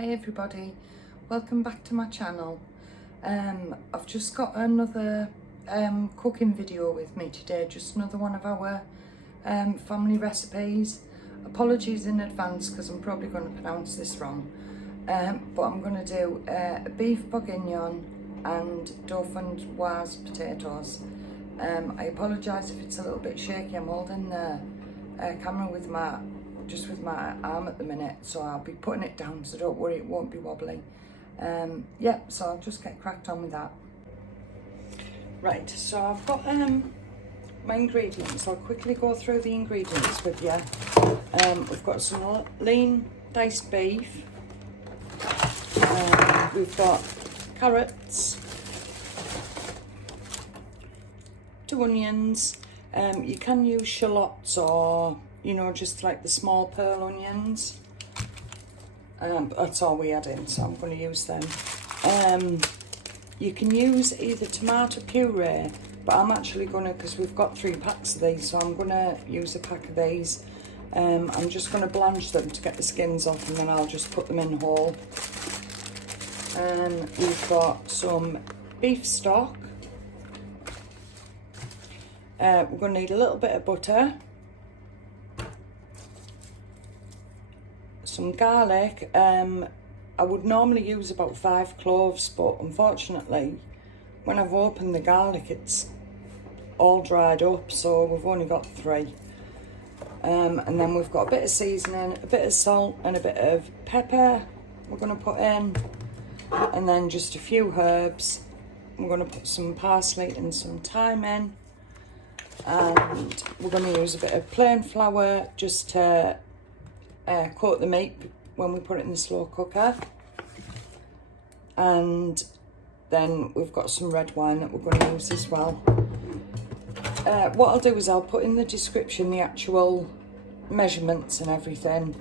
Hi everybody, welcome back to my channel. I've just got another cooking video with me today, just another one of our family recipes. Apologies in advance because I'm probably going to pronounce this wrong, but I'm going to do a beef bourguignon and dauphinoise potatoes. I apologise if it's a little bit shaky. I'm holding the camera with my arm at the minute, so I'll be putting it down, so don't worry, it won't be wobbly. Yeah, so I'll just get cracked on with that. Right, so I've got my ingredients. I'll quickly go through the ingredients with you. We've got some lean diced beef. We've got carrots, 2 onions. You can use shallots or, you know, just like the small pearl onions. That's all we had in, so I'm going to use them. You can use either tomato puree, but I'm actually going to, because we've got 3 packs of these, so I'm going to use a pack of these. I'm just going to blanch them to get the skins off, and then I'll just put them in whole. We've got some beef stock. We're going to need a little bit of butter, some garlic. I would normally use about 5 cloves, but unfortunately when I've opened the garlic it's all dried up, so we've only got 3. And then we've got a bit of seasoning, a bit of salt and a bit of pepper we're going to put in, and then just a few herbs. We're going to put some parsley and some thyme in, and we're going to use a bit of plain flour just to coat the meat when we put it in the slow cooker. And then we've got some red wine that we're going to use as well. What I'll do is I'll put in the description the actual measurements and everything.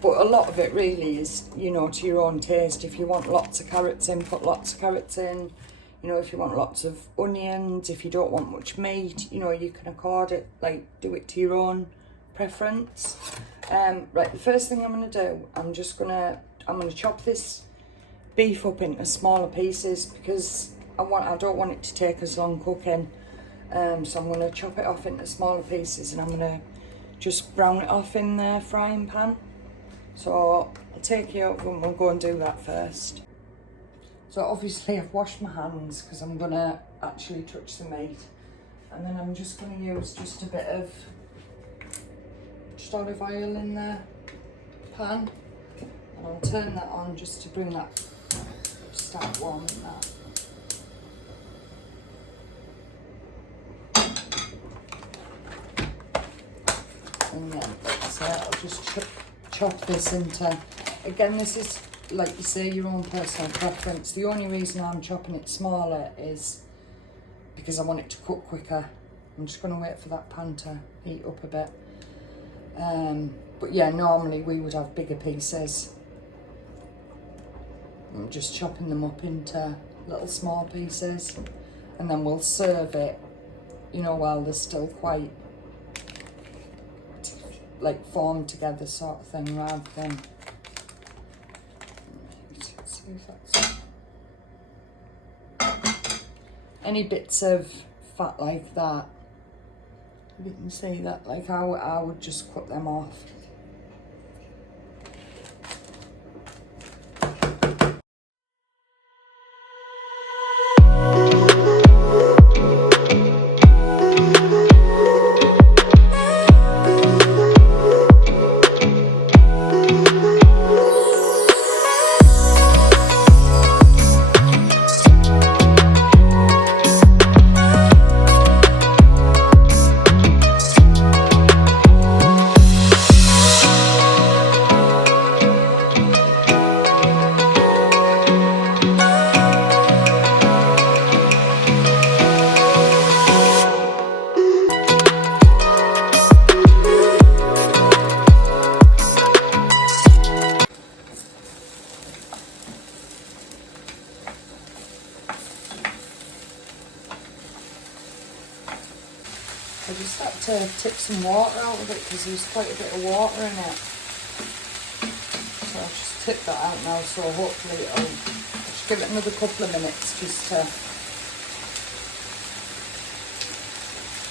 But a lot of it really is, you know, to your own taste. If you want lots of carrots in, put lots of carrots in. You know, if you want lots of onions, if you don't want much meat, you know, you can accord it, like do it to your own preference. Right, the first thing I'm going to do, I'm going to chop this beef up into smaller pieces because I don't want it to take as long cooking. So I'm going to chop it off into smaller pieces, and I'm going to just brown it off in the frying pan. So I'll take you over and we'll go and do that first. So obviously I've washed my hands because I'm going to actually touch the meat. And then I'm just going to use just a bit of olive oil in the pan. And I'll turn that on just to bring that, start warming that. And then so I'll just chop this into, again, this is, like you say, your own personal preference. The only reason I'm chopping it smaller is because I want it to cook quicker. I'm just going to wait for that pan to heat up a bit. But yeah, normally we would have bigger pieces. I'm just chopping them up into little small pieces, and then we'll serve it, you know, while they're still quite like formed together sort of thing, rather than see if that's any bits of fat like that. You can see that, like how I would just cut them off. I just had to tip some water out of it because there's quite a bit of water in it. tip that out now, so hopefully it'll just give it another couple of minutes just to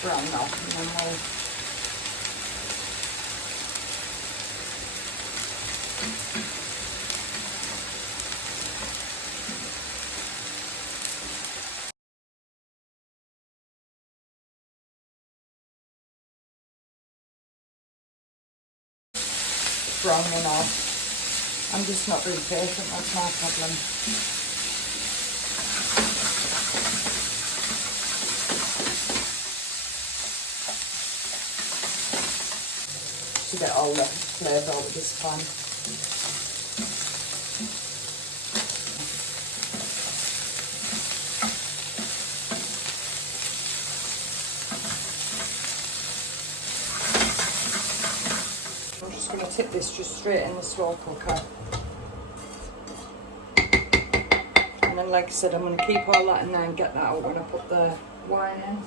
brown out, and then we'll browning out. I'm just not very patient, that's my problem. To get all the flavour out of this pan. I'm just going to tip this just straight in the slow cooker. And then, like I said, I'm going to keep all that in there and get that out when I put the wine in.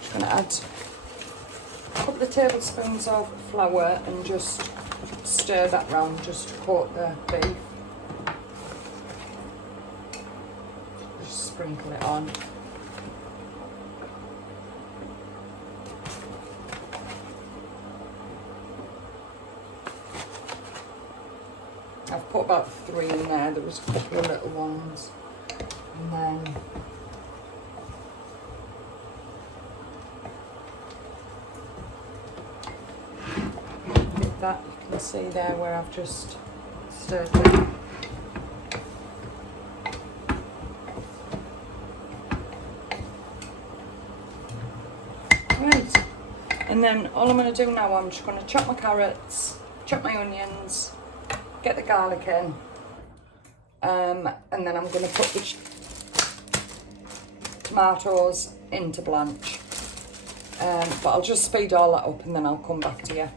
Just going to add a couple of tablespoons of flour and just stir that round just to coat the beef. Just sprinkle it on. I've put about 3 in there, there was a couple of little ones, and then with that you can see there where I've just stirred it. Right, and then all I'm going to do now, I'm just going to chop my carrots, chop my onions, get the garlic in, and then I'm going to put the tomatoes into blanch. But I'll just speed all that up and then I'll come back to you.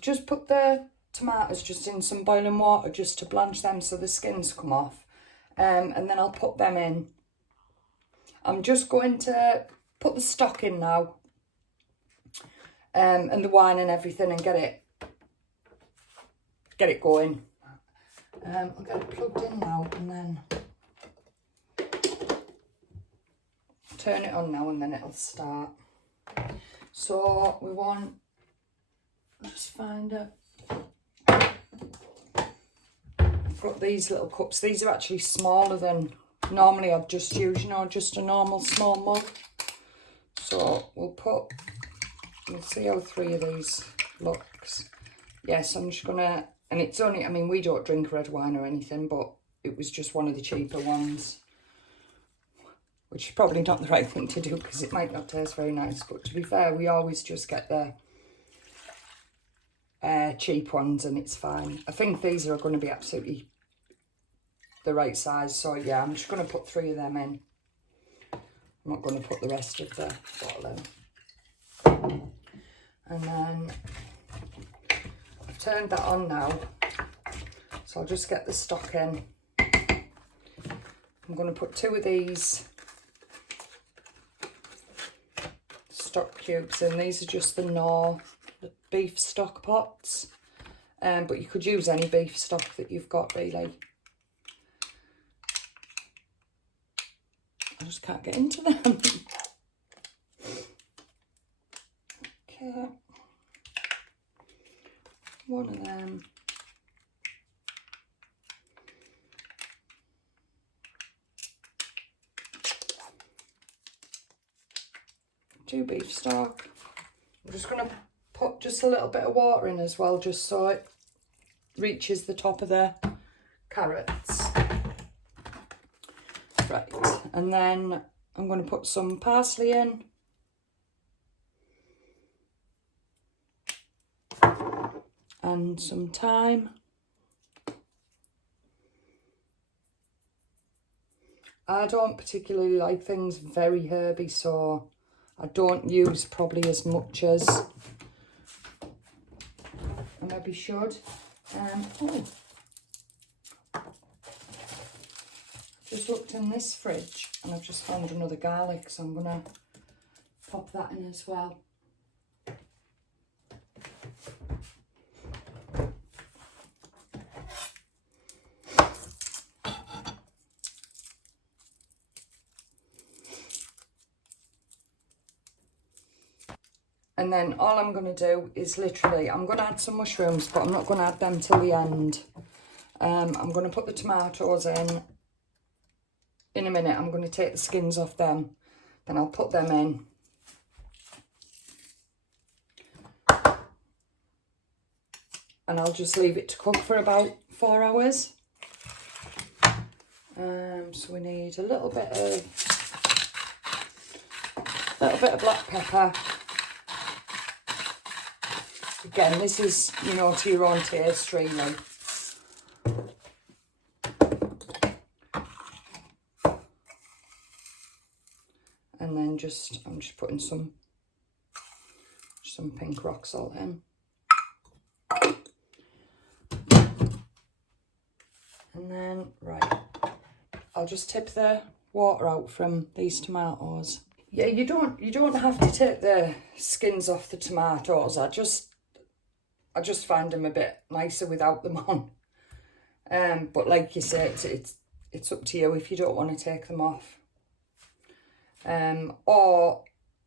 Just put the tomatoes just in some boiling water just to blanch them so the skins come off, and then I'll put them in. I'm just going to put the stock in now, and the wine and everything, and get it going. I'll get it plugged in now and then turn it on now and then it'll start. So we want, just find it. I've got these little cups. These are actually smaller than normally I'd just use, you know, just a normal small mug. So we'll see how 3 of these looks. Yes, I'm just gonna, and it's only, I mean, we don't drink red wine or anything, but it was just one of the cheaper ones, which is probably not the right thing to do because it might not taste very nice. But to be fair, we always just get the cheap ones and it's fine. I think these are going to be absolutely the right size. So yeah, I'm just going to put 3 of them in. I'm not going to put the rest of the bottle in. And then I've turned that on now. So I'll just get the stock in. I'm going to put 2 of these stock cubes in. These are just the beef stock pots, but you could use any beef stock that you've got really. I just can't get into them. Okay, one of them. Two beef stock. I'm just going to put just a little bit of water in as well, just so it reaches the top of the carrots. Right, and then I'm going to put some parsley in. And some thyme. I don't particularly like things very herby, so I don't use probably as much as I maybe should. Just looked in this fridge and I've just found another garlic, so I'm gonna pop that in as well. And then all I'm going to do is literally, I'm going to add some mushrooms, but I'm not going to add them till the end. I'm going to put the tomatoes in a minute. I'm going to take the skins off them, then I'll put them in. And I'll just leave it to cook for about 4 hours. So we need a little bit of black pepper. Again, this is, you know, to your own taste, really. And then I'm just putting some pink rock salt in. And then, right, I'll just tip the water out from these tomatoes. Yeah, you don't have to take the skins off the tomatoes. I just find them a bit nicer without them on. But like you say, it's up to you if you don't want to take them off. Or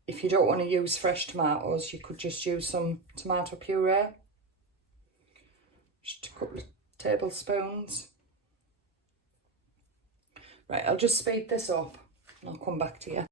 if you don't want to use fresh tomatoes, you could just use some tomato puree. Just a couple of tablespoons. Right, I'll just speed this up and I'll come back to you.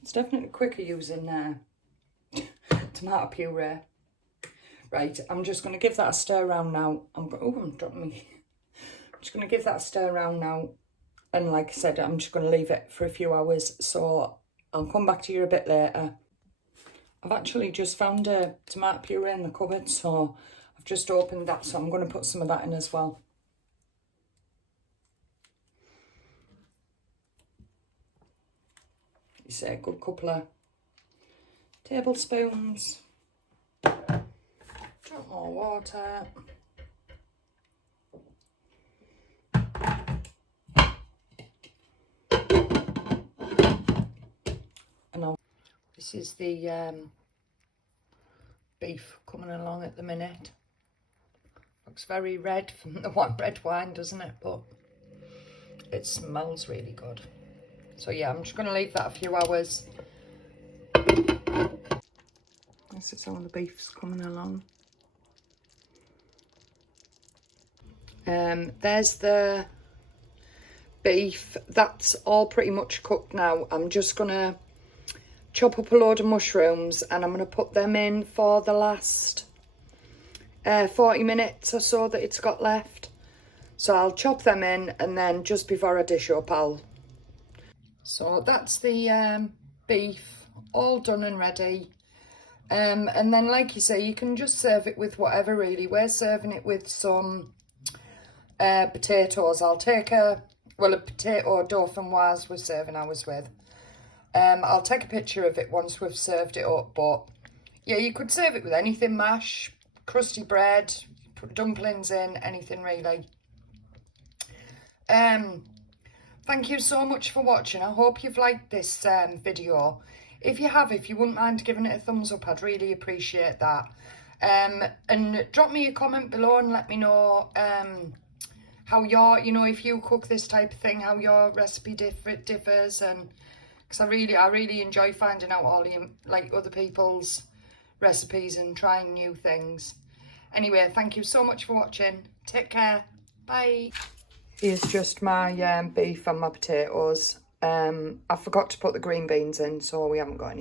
It's definitely quicker using tomato puree. Right, I'm just going to give that a stir around now. I'm dropping me. I'm just going to give that a stir around now. And like I said, I'm just going to leave it for a few hours. So I'll come back to you a bit later. I've actually just found a tomato puree in the cupboard. So I've just opened that. So I'm going to put some of that in as well. You say a good couple of tablespoons. Drop more water. And this is the beef coming along at the minute. Looks very red from the red wine, doesn't it? But it smells really good. So yeah, I'm just going to leave that a few hours. This is all the beef's coming along. There's the beef. That's all pretty much cooked now. I'm just going to chop up a load of mushrooms and I'm going to put them in for the last 40 minutes or so that it's got left. So I'll chop them in and then just before I dish up So that's the beef all done and ready. And then like you say, you can just serve it with whatever really. We're serving it with some potatoes. I'll take a potato dauphinoise we're serving ours with. I'll take a picture of it once we've served it up, but yeah, you could serve it with anything, mash, crusty bread, put dumplings in, anything really. Thank you so much for watching. I hope you've liked this video. If you have, if you wouldn't mind giving it a thumbs up, I'd really appreciate that. And drop me a comment below and let me know how your, if you cook this type of thing, how your recipe differs, and because I really enjoy finding out all the, like, other people's recipes and trying new things. Anyway, thank you so much for watching. Take care. Bye. Here's just my beef and my potatoes. I forgot to put the green beans in, so we haven't got any.